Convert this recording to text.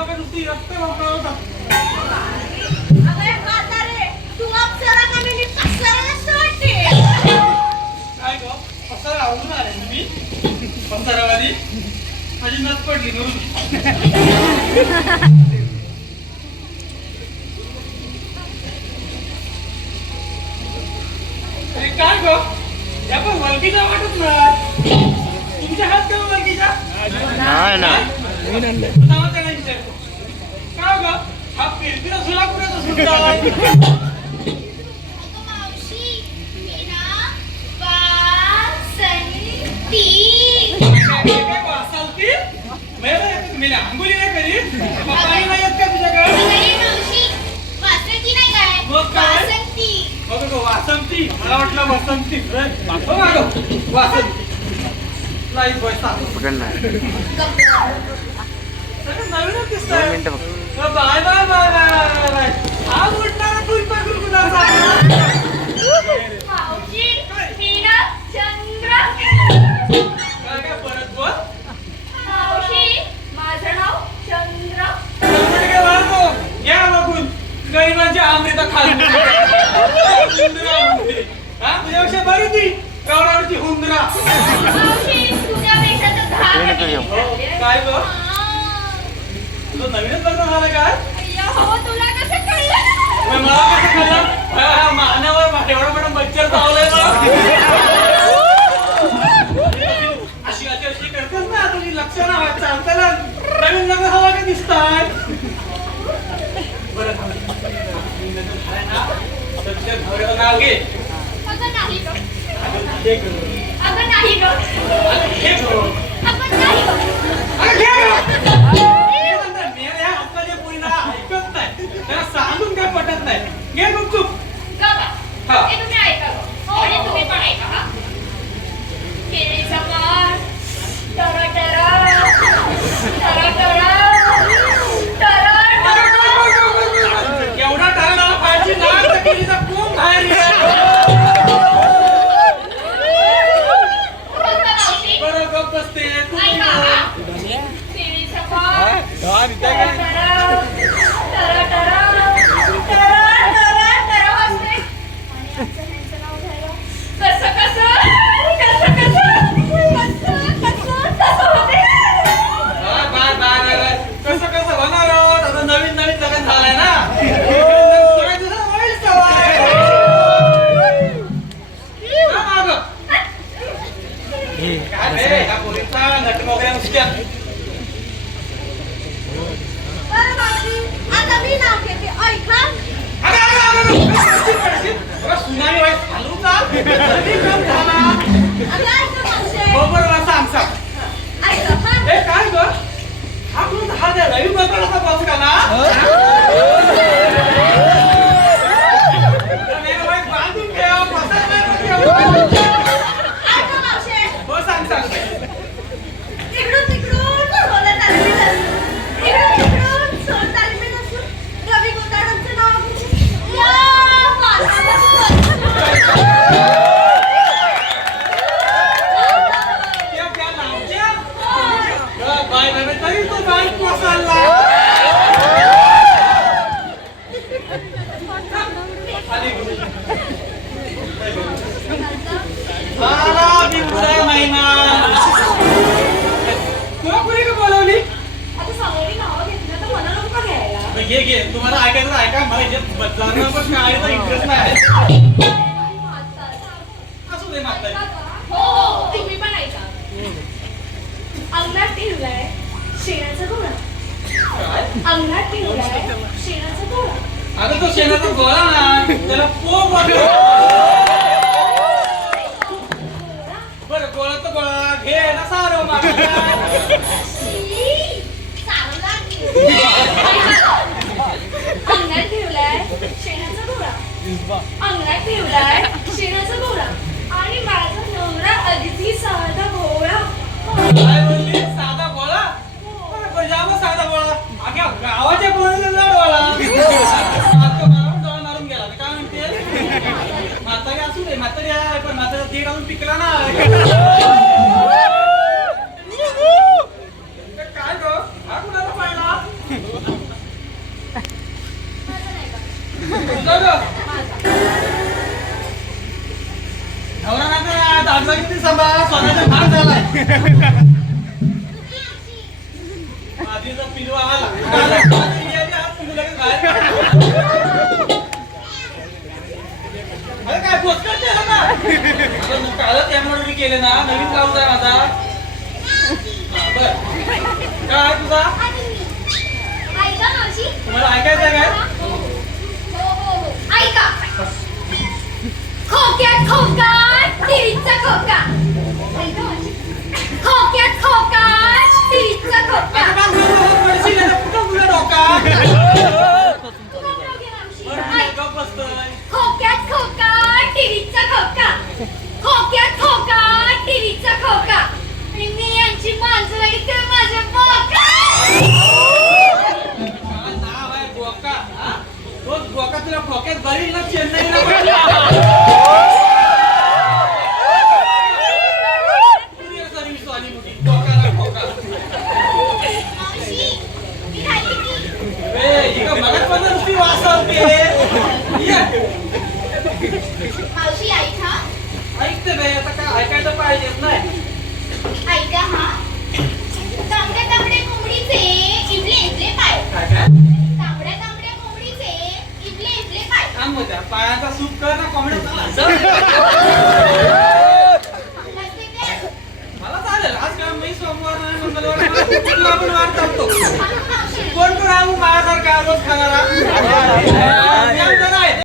लोक नुसती रक्त काय गो? पसारा आवडून आले तुम्ही पसारावाली माझी नस पडली म्हणून काय गो या पण वलकीचा वाटत ना तुमच्या हात का वलकीचा नाही ना हा वासंती. मेला वाटलं वसंती वासंती लाइट बॉय सांग दोन दिसतंय मिनिटं फक्त अ, bye bye bye bye bye. Bye हा उठणारा कुलपा मावशी मीना चंद्र. काय काय परत बोल. मावशी माझं नाव चंद्र. काय बाळगो, घ्या बघून. गरिबांची अमृता खाल. हुंदरा म्हणते. हा तुझ्यापेक्षा बरी ती. गवडावरची हुंदरा. मावशी तुझ्यापेक्षा तर दहा ये नको पटी येऊ. चांगली आहे. काय गं? झालं काय? हो मला कसं कळलं? मानावर एवढा मोठा मच्छर चावलाय अशी अशी अशी करतेस ना तुझी लक्षणं हवा चालताना नवीन लग्न हवा का बरं ना, नाव घे. अगं नाही गं. अगं, घे गं. अगं नाही गं. नाही घे गुपचूप गं बा. हा. काय गं? हा कोण हा त्या रवी बकराचा बॉस का ना? घे घे तुम्हाला ऐकायचं ऐका. मला जाणं पण इंटरेस्ट नाही. असू दे मागताय. हो हो तुम्ही पण ऐका. अंगणात ठेवलाय शेणाचा गोळा अंगणात ठेवलाय शेणाचा गोळा अगं तो शेणाचा गोळा ना त्याला पो म्हणतो बरं गोळा तर गोळा. घे ना सारो अंगणात ठेवलाय शेणाचा गोळा. अंगणात ठेवलाय शेणाचा गोळा. आणि माझा नवरा अगदी साधा भोळा जिंकला ना. काय गो? हा कुणाला पाहिला? नवरा किती सभा स्वतःचा भाग झालाय. आधीचा पिलवा आला. केले ना? नवीन काम आहे माझा बर. काय तुझा? तुम्हाला ऐकायचं आहे काय? खोक्यात खोका तिरीचा खोका. खोक्यात खोका तिरीचा खोका. काय देत नाही ऐका हा. तांबड्या तांबड्या काय काय? तांबड्या तांबड्या कोंबडीचे इबले इबले पाय. थांब मोठ्या पायाचा सूप कर ना कोंबड्या